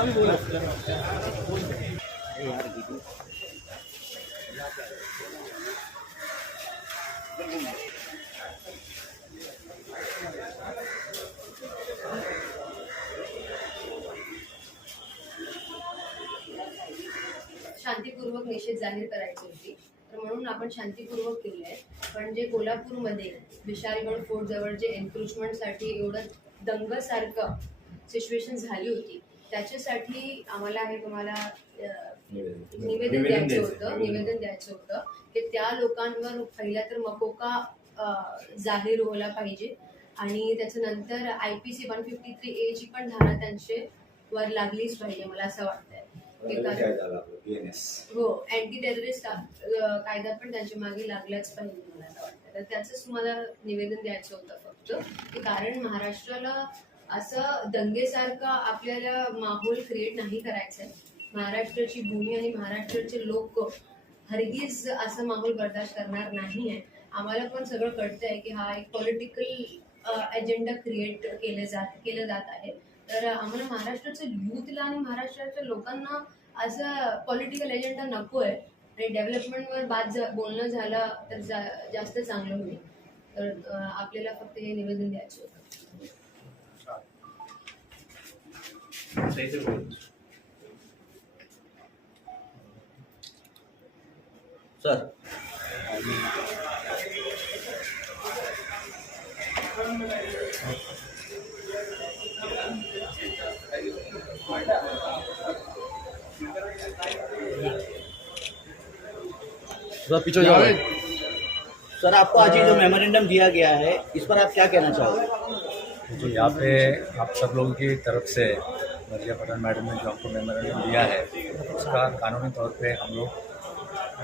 शांतीपूर्वक निषेध जाहीर करायची होती, तर म्हणून आपण शांतीपूर्वक केले आहे. पण जे कोल्हापूरमध्ये विशालगड फोर्ट जवळ जे एन्क्रोचमेंटसाठी एवढं दंगसारखं सिच्युएशन झाली होती, त्याच्यासाठी आम्हाला हे तुम्हाला निवेदन द्यायचं होतं की त्या लोकांवर पहिला तर मकोका जाहीर व्हायला पाहिजे आणि त्याच्यानंतर IPC 153A ची पण धारा त्यांचे वर लागलीच पाहिजे. मला असं वाटतंय हो, अँटी टेररिस्ट कायदा पण त्यांच्या मागे लागलाच पाहिजे मला असं वाटतं. तर त्याचंच तुम्हाला निवेदन द्यायचं होतं फक्त, की कारण महाराष्ट्राला असं दंगेसारखं आपल्याला माहोल क्रिएट नाही करायचं आहे. महाराष्ट्राची भूमी आणि महाराष्ट्राचे लोक हरगिज असं माहोल बर्दाश्त करणार नाही आहे. आम्हाला पण सगळं कळतंय की हा एक पॉलिटिकल अजेंडा क्रिएट केलं जात आहे. तर आम्हाला महाराष्ट्राच्या यूथला आणि महाराष्ट्राच्या लोकांना असं पॉलिटिकल एजेंडा नको आहे आणि डेव्हलपमेंटवर बोलणं झालं तर जास्त चांगलं होईल. तर आपल्याला फक्त हे निवेदन द्यायचं होतं. सर पीछे जाओ। सर आपको आज ये जो मेमोरेंडम दिया गया है इस पर आप क्या कहना चाहोगे? जी, यहाँ पे आप सब लोगों की तरफ से मरिया पठान मैडम ने जो हमको मेमोरेंडम दिया है उसका कानूनी तौर पे हम लोग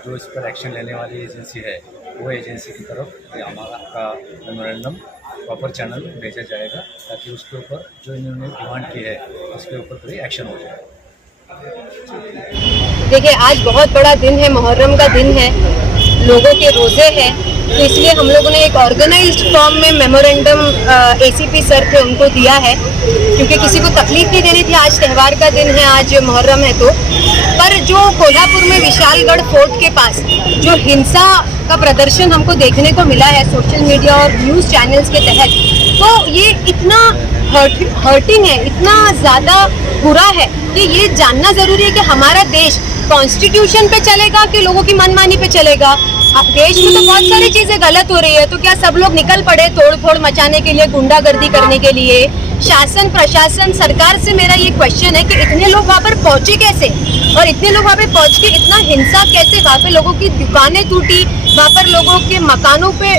जो इस पर एक्शन लेने वाली एजेंसी है वो एजेंसी की तरफ हमारा का मेमोरेंडम प्रॉपर चैनल भेजा जाएगा ताकि उसके ऊपर जो इन्होंने डिमांड की है उसके ऊपर कोई एक्शन हो जाए। देखिए, आज बहुत बड़ा दिन है, मुहर्रम का दिन है, लोगों के रोज़े हैं, तो इसलिए हम लोगों ने एक ऑर्गेनाइज्ड फॉर्म में मेमोरेंडम ACP सर थे उनको दिया है, क्योंकि किसी को तकलीफ नहीं देनी थी। आज त्यौहार का दिन है, आज मुहर्रम है, तो पर जो कोल्हापुर में विशालगढ़ फोर्ट के पास जो हिंसा का प्रदर्शन हमको देखने को मिला है सोशल मीडिया और न्यूज़ चैनल्स के तहत, तो ये इतना हर्टिंग है, इतना ज़्यादा बुरा है कि ये जानना ज़रूरी है कि हमारा देश कॉन्स्टिट्यूशन पे चलेगा कि लोगों की मनमानी पे चलेगा। देश में तो बहुत सारी चीज़ें गलत हो रही है, तो क्या सब लोग निकल पड़े तोड़ फोड़ मचाने के लिए, गुंडागर्दी करने के लिए? शासन प्रशासन सरकार से मेरा ये क्वेश्चन है कि इतने लोग वहाँ पर पहुँचे कैसे, और इतने लोग वहाँ पे पहुँच के इतना हिंसा कैसे? वहाँ पे लोगों की दुकानें टूटी, वहाँ पर लोगों के मकानों पे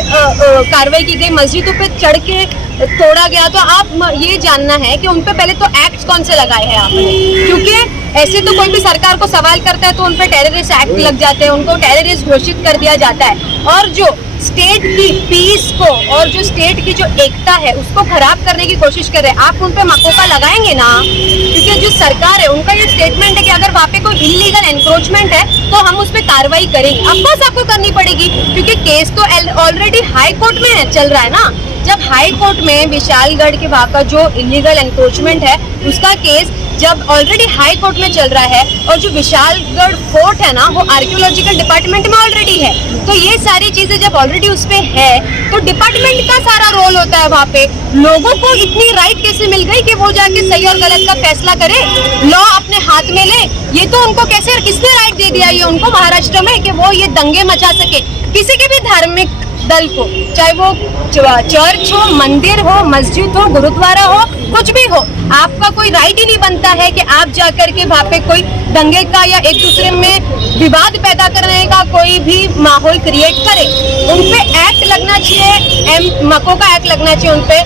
कार्रवाई की गई, मस्जिदों पे चढ़ के तोड़ा गया। तो आप ये जानना है कि उन पे पहले तो एक्ट कौन से लगाए हैं आपने, क्योंकि ऐसे तो कोई भी सरकार को सवाल करता है तो उन पे टेररिस्ट एक्ट लग जाते हैं, उनको टेररिस्ट घोषित कर दिया जाता है। और जो स्टेट की पीस को और जो स्टेट की जो एकता है उसको खराब करने की कोशिश कर रहे हैं, आप उन पे मकोका लगाएंगे ना? क्योंकि जो सरकार है उनका ये स्टेटमेंट है कि अगर वहाँ पे कोई इलीगल एनक्रोचमेंट है तो हम उस पर कार्रवाई करेंगे। अफकोर्स आपको करनी पड़ेगी, क्योंकि केस तो ऑलरेडी हाई कोर्ट में चल रहा है ना। जब हाई कोर्ट में विशालगढ़ के वहाँ का जो इलीगल एनक्रोचमेंट है उसका केस जब ऑलरेडी हाई कोर्ट में चल रहा है, और जो विशालगढ़ फोर्ट है ना वो आर्कियोलॉजिकल डिपार्टमेंट में ऑलरेडी है, तो ये सारी चीजें जब ऑलरेडी उस पे है तो डिपार्टमेंट का सारा रोल होता है। वहाँ पे लोगों को इतनी राइट कैसे मिल गई कि वो जाके सही और गलत का फैसला करे, लॉ अपने हाथ में ले? ये तो उनको कैसे, किसने राइट दे दिया ये उनको महाराष्ट्र में कि वो ये दंगे मचा सके? किसी के भी धार्मिक दल को, चाहे वो चर्च हो, मंदिर हो, मस्जिद हो, गुरुद्वारा हो, कुछ भी हो, आपका कोई राइट ही नहीं बनता है कि आप जाकर के वहाँ पे कोई दंगे का या एक दूसरे में विवाद पैदा करने का कोई भी माहौल क्रिएट करे। उन पे एक्ट लगना चाहिए, मकोका एक्ट लगना चाहिए उन पे।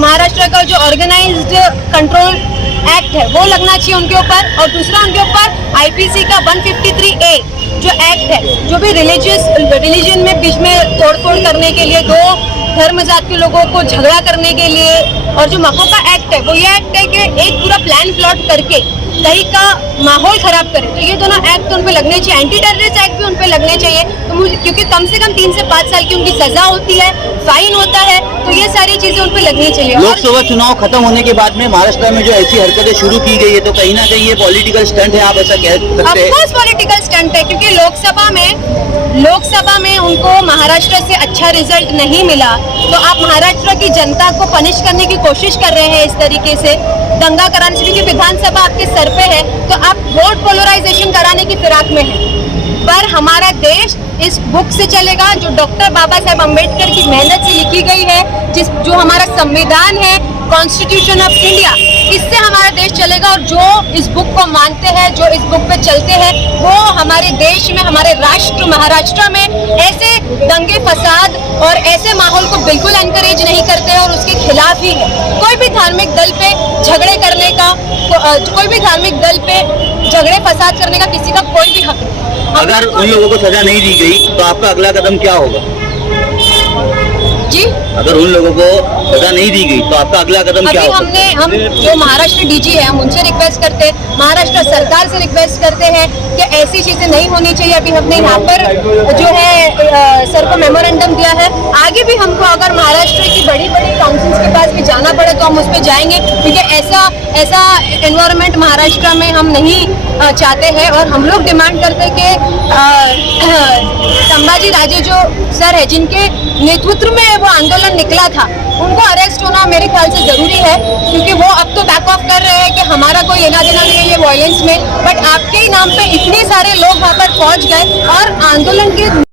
महाराष्ट्र का जो ऑर्गेनाइज्ड कंट्रोल एक्ट है वो लगना चाहिए उनके ऊपर, और दूसरा उनके ऊपर IPC का 153A जो एक्ट है, जो भी रिलीजन में बीच में तोड़फोड़ करने के लिए, दो धर्म जात के लोगों को झगड़ा करने के लिए, और जो मकोका एक्ट है वो ये एक्ट है कि एक पूरा प्लान प्लॉट करके कहीं का माहौल खराब करे, तो ये दोनों एक्ट उन पे लगने चाहिए। एंटी टेररिस्ट एक्ट भी उन पे लगने चाहिए, तो मुझे क्योंकि कम से कम 3 से 5 साल की उनकी सजा होती है, फाइन होता है, तो ये सारी चीजें उन पे लगनी चाहिए। और लोकसभा चुनाव खत्म होने के बाद में महाराष्ट्र में जो ऐसी हरकतें शुरू की गई है, तो कहीं ना कहीं ये पॉलिटिकल स्टंट है, आप ऐसा कह सकते हैं? ऑफकोर्स पॉलिटिकल स्टंट है, क्योंकि लोकसभा में उनको महाराष्ट्र से अच्छा रिजल्ट नहीं मिला, तो आप महाराष्ट्र की जनता को पनिश करने की कोशिश कर रहे हैं इस तरीके से, दंगा कराने से, क्योंकि विधानसभा आपके सर पे है, तो आप वोट पोलराइजेशन कराने की फिराक में हैं। पर हमारा देश इस बुक से चलेगा जो डॉक्टर बाबा साहेब अम्बेडकर की मेहनत से लिखी गई है, जो हमारा संविधान है, कॉन्स्टिट्यूशन ऑफ इंडिया, इससे हमारा देश चलेगा। और जो इस बुक को मानते हैं, जो इस बुक पे चलते हैं, वो हमारे देश में, हमारे राष्ट्र महाराष्ट्र में ऐसे दंगे फसाद और ऐसे माहौल को बिल्कुल एनकरेज नहीं करते हैं और उसके खिलाफ ही है। कोई भी धार्मिक दल पे झगड़े करने का, कोई भी धार्मिक दल पे झगड़े फसाद करने का किसी का कोई भी हक नहीं। अगर उन लोगों को सजा नहीं दी गई तो आपका अगला कदम क्या होगा? जी, अगर उन लोगों को सजा नहीं दी गई तो आपका अगला कदम क्या अभी होगा? हम जो महाराष्ट्र डीजी है, हम उनसे रिक्वेस्ट करते हैं, महाराष्ट्र सरकार से रिक्वेस्ट करते हैं कि ऐसी चीजें नहीं होनी चाहिए। अभी हमने यहाँ पर जो है सर को मेमोरेंडम दिया है, आगे भी हमको अगर महाराष्ट्र की बड़ी बड़ी काउंसिल्स के पास भी जाना पड़े तो हम उस पर जाएंगे, क्योंकि ऐसा एनवायरनमेंट महाराष्ट्र में हम नहीं चाहते हैं। और हम लोग डिमांड करते हैं कि संभाजी राजे जो सर है, जिनके नेतृत्व में वो आंदोलन निकला था, उनको अरेस्ट होना मेरे ख्याल से जरूरी है, क्योंकि वो अब तो बैक ऑफ कर रहे हैं कि हमारा कोई लेना देना नहीं है ये वायलेंस में, बट आपके ही नाम पे इतने सारे लोग वहाँ पर पहुँच गए और आंदोलन के